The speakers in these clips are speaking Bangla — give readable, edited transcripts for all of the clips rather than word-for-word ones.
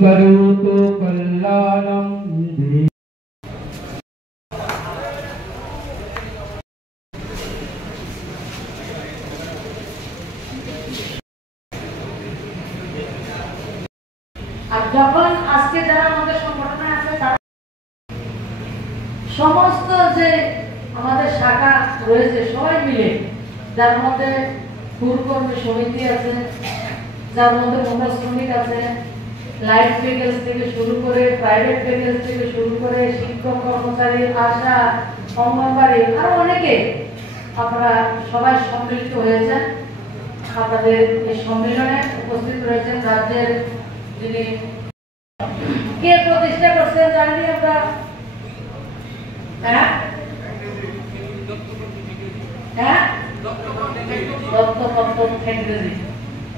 करोतु कल्याणं আর যখন আজকে যারা আমাদের সংগঠনে আছে তারা সমস্ত যে আমাদের শাখা রয়েছে সবাই মিলে, যার মধ্যে পুরকর্মী সমিতি আছে, যার মধ্যে মহিলা শ্রমিক আছে, লাইফ প্যাকেজ থেকে শুরু করে প্রাইভেট প্যাকেজ থেকে শুরু করে শিক্ষক কর্মচারী, আশা, অঙ্গনবাড়ি আরো অনেকে, আপনারা সবাই সম্মিলিত হয়েছেন। আপনাদের এই সম্মেলনে উপস্থিত রয়েছেন রাজ্যের যিনি কে প্রতিষ্ঠা করছেন জানি আমরা,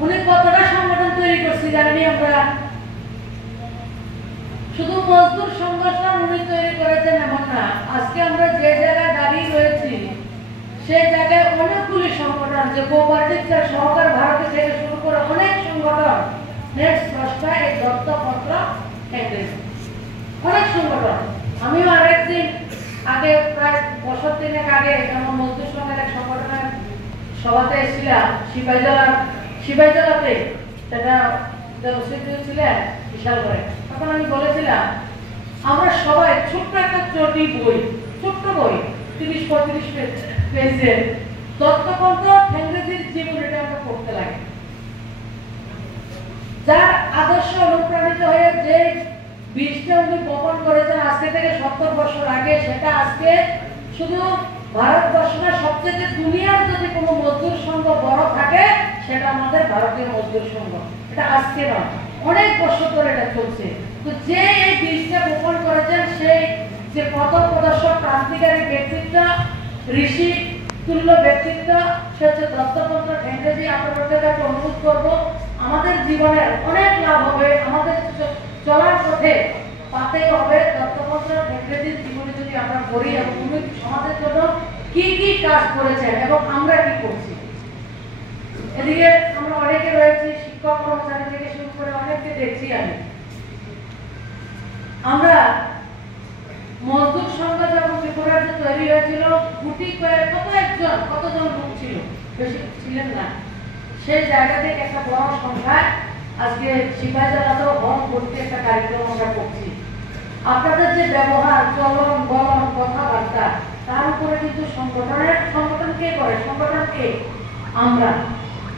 উনি কতটা সংগঠন তৈরি করছি জানি আমরা। শুধু মজদুর সংগঠন উনি তৈরি করেছেন এমন না, আজকে আমরা যে জায়গায় দাঁড়িয়ে রয়েছি সেই জায়গায় অনেকগুলি সংগঠন, যে কোঅপারেটিভ সহকার ভারত থেকে শুরু করে অনেক সংগঠন, নেক্সট 10টা এই দত্তপত্র অনেক সংগঠন। আমিও আরেকদিন আগে প্রায় বছর 3 আগে আমার মজদুর সঙ্গে এক সংগঠনের সভাতে এসেছিলাম শিবাইজলাতে, সেটা ছিলেন বিশাল করে। তখন আমি বলেছিলাম আমরা সবাই ছোট্ট একটা চটি বই, ছোট্ট বই 30-35 পেজের দত্তপন্থ ঠেঙ্গরাজির জীবনীটা আমরা পড়তে লাগে, যার আদর্শ অনুপ্রাণিত হয়ে যে বীজটা উনি বপন করেছেন আজকে থেকে 70 বছর আগে, সেটা আজকে শুধু ভারতবর্ষ না, সবচেয়ে দুনিয়ার যদি কোনো মজদুর সংঘ বড় থাকে সেটা আমাদের ভারতীয় মজদুর সংঘ। এটা আজকে নয়, অনেক বছর ধরে এটা চলছে। তো যে এই বীজটা বপন করেছেন সেই যে পথ প্রদর্শক ক্রান্তিকারী ব্যক্তিত্ব, ঋষি তুল্য ব্যক্তিত্ব, সে হচ্ছে দত্তপন্থ ঠেঙ্গরাজি। আপনাদের কাছে অনুরোধ করবো, আমাদের জীবনের অনেক লাভ হবে, আমাদের চলার পথে পাতেই হবে দত্তপন্থ ঠেঙ্গরাজির জীবনে যদি আমরা পড়ি এবং উনি সমাজের জন্য কি কি কাজ করেছেন এবং আমরা কি করছি। এদিকে আমরা অনেকে রয়েছি, শিক্ষক কর্মচারী থেকে শুরু করে অনেককে দেখছি আমি। আমরা মজদুর সংঘ যখন ত্রিপুরাতে তৈরি হয়েছিল, গুটি কয়েক কতজন লোক ছিল, বেশি ছিলেন না। সেই জায়গা থেকে একটা বড় সংখ্যায় আজকে শিবাইজলাতেও হল ভর্তি একটা কার্যক্রম আমরা করছি। আপনাদের যে ব্যবহার, চলন বলন, কথাবার্তা, তার উপরে কিন্তু সংগঠন কে করে? সংগঠন কে? আমরা।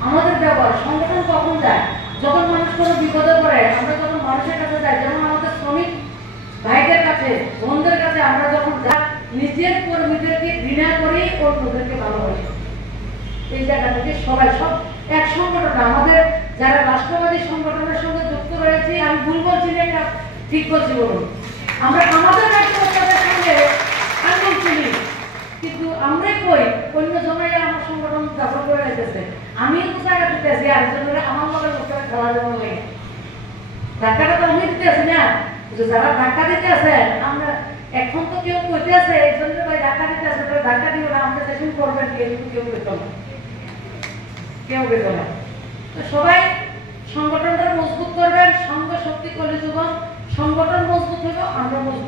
আমাদের ব্যবহার। সংগঠন কখন যায়? যখন মানুষ কোনো বিপদে পড়ে, আমরা যখন মানুষের কাছে যাই, যেমন আমাদের শ্রমিক ভাইদের কাছে, বোনদের কাছে আমরা যখন যাই, নিজের কর্মীদেরকে ঘৃণা করি, অন্যদেরকে ভালোবাসি। এই জায়গা থেকে সবাই সব এক সংগঠন। আমাদের যারা রাষ্ট্রবাদী সংগঠনের সঙ্গে যুক্ত রয়েছে, আমি ভুল বলছি না, এটা ঠিক বলছি বলুন, আমরা আমাদের রাষ্ট্রবাদের সঙ্গে আন্দোলন করি, কিন্তু আমরাই কই অন্য সময় আমার সংগঠন দখল করে রেখেছে। আমিও তো জায়গা দিতে আছি, আরেকজনের আমার মনে লোকের খেলা যেমন লাগে, ধাক্কাটা তো আমি দিতে আছি না, যারা ধাক্কা দিতে আছে, আমরা এখন তো কেউ কইতে আছে এই জন্য ভাই ধাক্কা দিতে আছে, ধাক্কা দিও না, আমাদের সেশন করবেন, কেউ পেত না, কেউ পেত না। তো সবাই সংগঠনটা মজবুত করবেন, সংঘ শক্তি কলি যুবক, সংগঠন মজবুত হবে, আমরা মজবুত